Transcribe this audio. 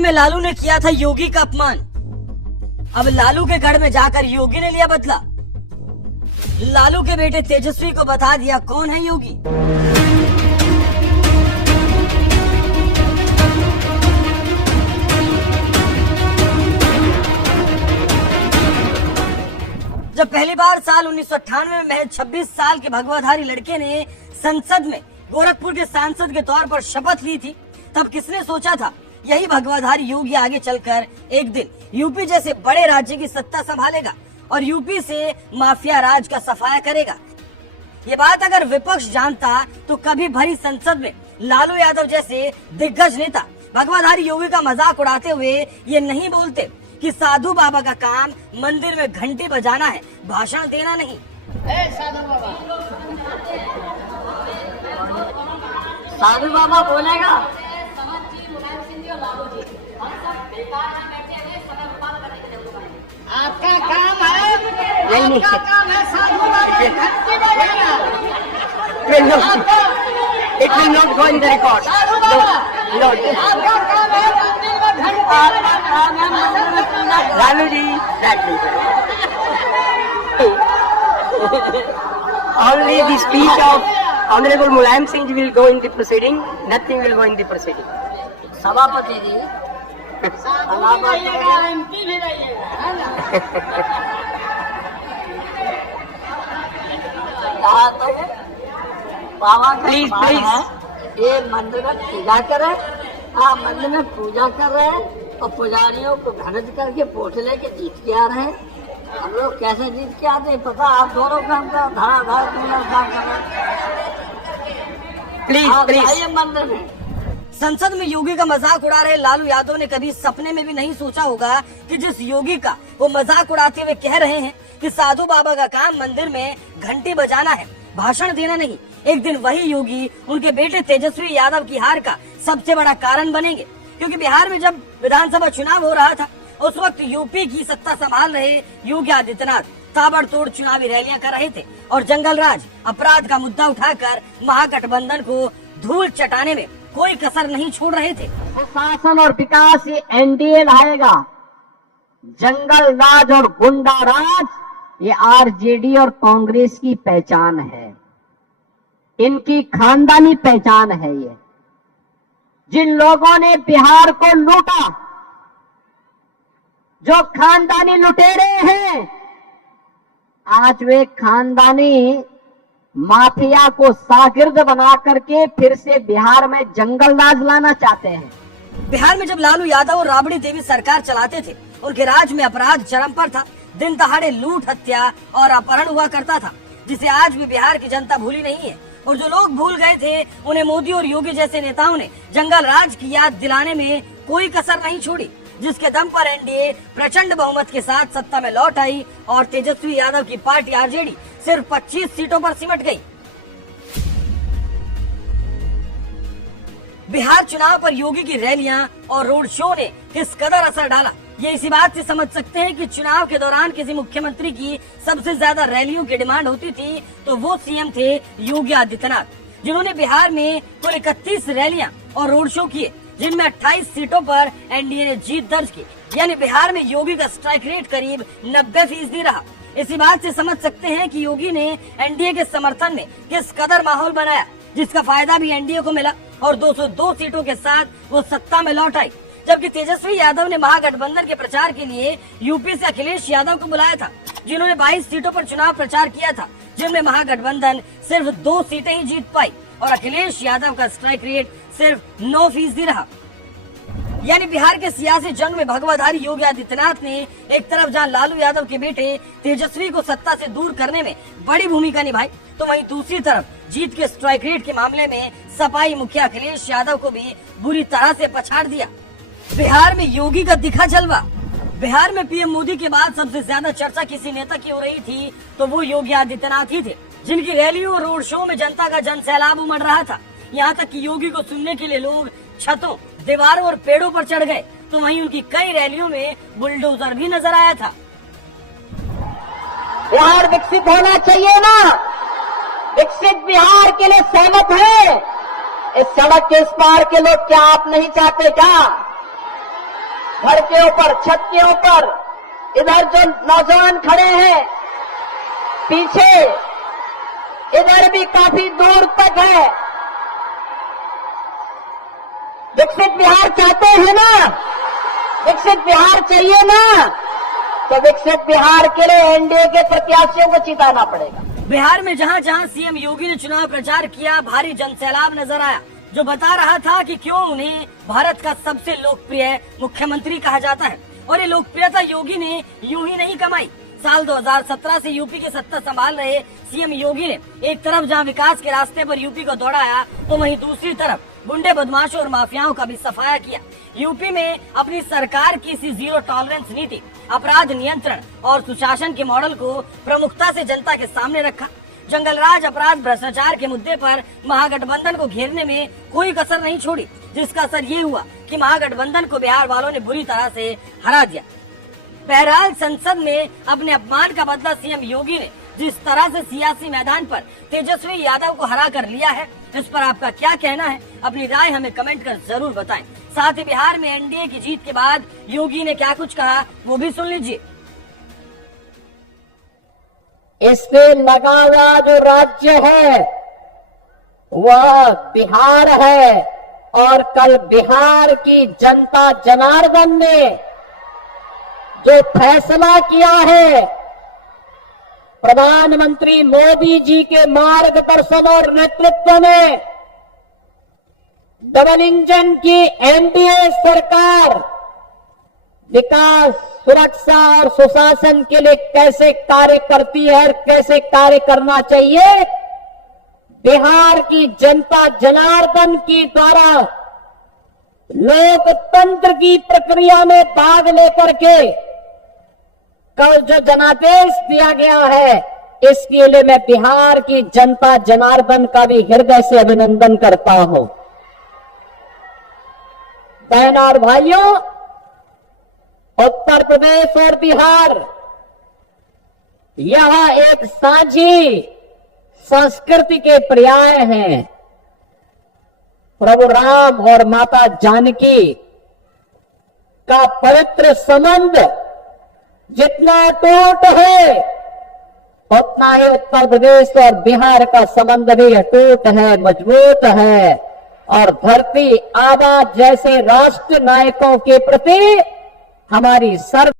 में लालू ने किया था योगी का अपमान। अब लालू के गढ़ में जाकर योगी ने लिया बदला। लालू के बेटे तेजस्वी को बता दिया कौन है योगी। जब पहली बार साल 1998 में महज 26 साल के भगवाधारी लड़के ने संसद में गोरखपुर के सांसद के तौर पर शपथ ली थी, तब किसने सोचा था यही भगवाधारी योगी आगे चलकर एक दिन यूपी जैसे बड़े राज्य की सत्ता संभालेगा और यूपी से माफिया राज का सफाया करेगा। ये बात अगर विपक्ष जानता तो कभी भरी संसद में लालू यादव जैसे दिग्गज नेता भगवाधारी योगी का मजाक उड़ाते हुए ये नहीं बोलते कि साधु बाबा का काम मंदिर में घंटी बजाना है, भाषण देना नहीं। साधु बाबा बोलेगा आपका काम है, आपका काम है साधु बाबा की घंटी बजाना। It will not go in the record. साधु बाबा आपका काम है मंदिर में घंटी बजाना। Lalu ji only the speech of Honorable Mulayam Singh ji will go in the proceeding. Nothing will go in the proceeding. सभापति जी एमपी भी बाबा प्लीज ये मंदिर में पूजा करे। हाँ, मंदिर में पूजा कर रहे हैं और पुजारियों को घनज करके पोट लेके जीत के आ रहे हैं। हम लोग कैसे जीत के आते हैं पता, आप दोनों काम का धड़ाधड़ काम कर रहे हैं। प्लीज आइए मंदिर में। संसद में योगी का मजाक उड़ा रहे लालू यादव ने कभी सपने में भी नहीं सोचा होगा कि जिस योगी का वो मजाक उड़ाते हुए कह रहे हैं कि साधु बाबा का काम मंदिर में घंटी बजाना है, भाषण देना नहीं, एक दिन वही योगी उनके बेटे तेजस्वी यादव की हार का सबसे बड़ा कारण बनेंगे। क्योंकि बिहार में जब विधानसभा चुनाव हो रहा था उस वक्त यूपी की सत्ता संभाल रहे योगी आदित्यनाथ ताबड़तोड़ चुनावी रैलियां कर रहे थे और जंगल राज अपराध का मुद्दा उठाकर महागठबंधन को धूल चटाने में कोई कसर नहीं छोड़ रहे थे। शासन और विकास ये एनडीए लाएगा। जंगल राज और गुंडा राज ये आरजेडी और कांग्रेस की पहचान है, इनकी खानदानी पहचान है। ये जिन लोगों ने बिहार को लूटा, जो खानदानी लुटेरे हैं, आज वे खानदानी माफिया को शागिर्द बना करके फिर से बिहार में जंगल राज लाना चाहते हैं। बिहार में जब लालू यादव और राबड़ी देवी सरकार चलाते थे उनके राज में अपराध चरम पर था। दिन दहाड़े लूट, हत्या और अपहरण हुआ करता था, जिसे आज भी बिहार की जनता भूली नहीं है। और जो लोग भूल गए थे उन्हें मोदी और योगी जैसे नेताओं ने जंगल राज की याद दिलाने में कोई कसर नहीं छोड़ी, जिसके दम पर एनडीए प्रचंड बहुमत के साथ सत्ता में लौट आई और तेजस्वी यादव की पार्टी आरजेडी सिर्फ 25 सीटों पर सिमट गई। बिहार चुनाव पर योगी की रैलियां और रोड शो ने किस कदर असर डाला, ये इसी बात से समझ सकते हैं कि चुनाव के दौरान किसी मुख्यमंत्री की सबसे ज्यादा रैलियों की डिमांड होती थी तो वो सीएम थे योगी आदित्यनाथ, जिन्होंने बिहार में कुल 31 रैलियां और रोड शो किए, जिनमें 28 सीटों पर एनडीए ने जीत दर्ज की। यानी बिहार में योगी का स्ट्राइक रेट करीब 90% रहा। इसी बात से समझ सकते हैं कि योगी ने एनडीए के समर्थन में किस कदर माहौल बनाया, जिसका फायदा भी एनडीए को मिला और 202 सीटों के साथ वो सत्ता में लौट आई। जबकि तेजस्वी यादव ने महागठबंधन के प्रचार के लिए यूपी से अखिलेश यादव को बुलाया था, जिन्होंने 22 सीटों पर चुनाव प्रचार किया था, जिनमें महागठबंधन सिर्फ 2 सीटें ही जीत पाई और अखिलेश यादव का स्ट्राइक रेट सिर्फ 9% रहा। यानी बिहार के सियासी जंग में भगवाधारी योगी आदित्यनाथ ने एक तरफ जहां लालू यादव के बेटे तेजस्वी को सत्ता से दूर करने में बड़ी भूमिका निभाई, तो वहीं दूसरी तरफ जीत के स्ट्राइक रेट के मामले में सपाई मुखिया अखिलेश यादव को भी बुरी तरह से पछाड़ दिया। बिहार में योगी का दिखा जलवा। बिहार में पीएम मोदी के बाद सबसे ज्यादा चर्चा किसी नेता की हो रही थी तो वो योगी आदित्यनाथ ही थे, जिनकी रैलियों और रोड शो में जनता का जन सैलाब उमड़ रहा था। यहाँ तक कि योगी को सुनने के लिए लोग छतों, दीवारों और पेड़ों पर चढ़ गए, तो वहीं उनकी कई रैलियों में बुलडोजर भी नजर आया था। बिहार विकसित होना चाहिए ना, विकसित बिहार के लिए सहमत है। इस सड़क के इस पार के लोग क्या आप नहीं चाहते क्या? घर के ऊपर, छत के ऊपर, इधर जो नौजवान खड़े हैं पीछे, इधर भी काफी दूर तक है। विकसित बिहार चाहते हैं ना? विकसित बिहार चाहिए ना? तो विकसित बिहार के लिए एनडीए के प्रत्याशियों को जिताना पड़ेगा। बिहार में जहां जहां सीएम योगी ने चुनाव प्रचार किया, भारी जनसैलाब नजर आया, जो बता रहा था कि क्यों उन्हें भारत का सबसे लोकप्रिय मुख्यमंत्री कहा जाता है। और ये लोकप्रियता योगी ने यूं ही नहीं कमाई। साल 2017 से यूपी की सत्ता संभाल रहे सीएम योगी ने एक तरफ जहां विकास के रास्ते पर यूपी को दौड़ाया, तो वहीं दूसरी तरफ गुंडे, बदमाशों और माफियाओं का भी सफाया किया। यूपी में अपनी सरकार की इसी जीरो टॉलरेंस नीति, अपराध नियंत्रण और सुशासन के मॉडल को प्रमुखता से जनता के सामने रखा। जंगलराज, अपराध, भ्रष्टाचार के मुद्दे पर महागठबंधन को घेरने में कोई कसर नहीं छोड़ी, जिसका असर ये हुआ कि महागठबंधन को बिहार वालों ने बुरी तरह से हरा दिया। बहरहाल संसद में अपने अपमान का बदला सीएम योगी ने जिस तरह से सियासी मैदान पर तेजस्वी यादव को हरा कर लिया है, इस पर आपका क्या कहना है? अपनी राय हमें कमेंट कर जरूर बताएं। साथ ही बिहार में एनडीए की जीत के बाद योगी ने क्या कुछ कहा, वो भी सुन लीजिए। इससे लगा हुआ जो राज्य है वह बिहार है, और कल बिहार की जनता जनार्दन ने जो फैसला किया है, प्रधानमंत्री मोदी जी के मार्गदर्शन और नेतृत्व में डबल इंजन की एनडीए सरकार विकास, सुरक्षा और सुशासन के लिए कैसे कार्य करती है और कैसे कार्य करना चाहिए, बिहार की जनता जनार्दन की द्वारा लोकतंत्र की प्रक्रिया में भाग लेकर के कल जो जनादेश दिया गया है, इसके लिए मैं बिहार की जनता जनार्दन का भी हृदय से अभिनंदन करता हूं। बहनों और भाइयों, उत्तर प्रदेश और बिहार यह एक साझी संस्कृति के पर्याय हैं। प्रभु राम और माता जानकी का पवित्र संबंध जितना अटूट है, उतना ही उत्तर प्रदेश और बिहार का संबंध भी अटूट है, मजबूत है। और धरती आबा जैसे राष्ट्र नायकों के प्रति हमारी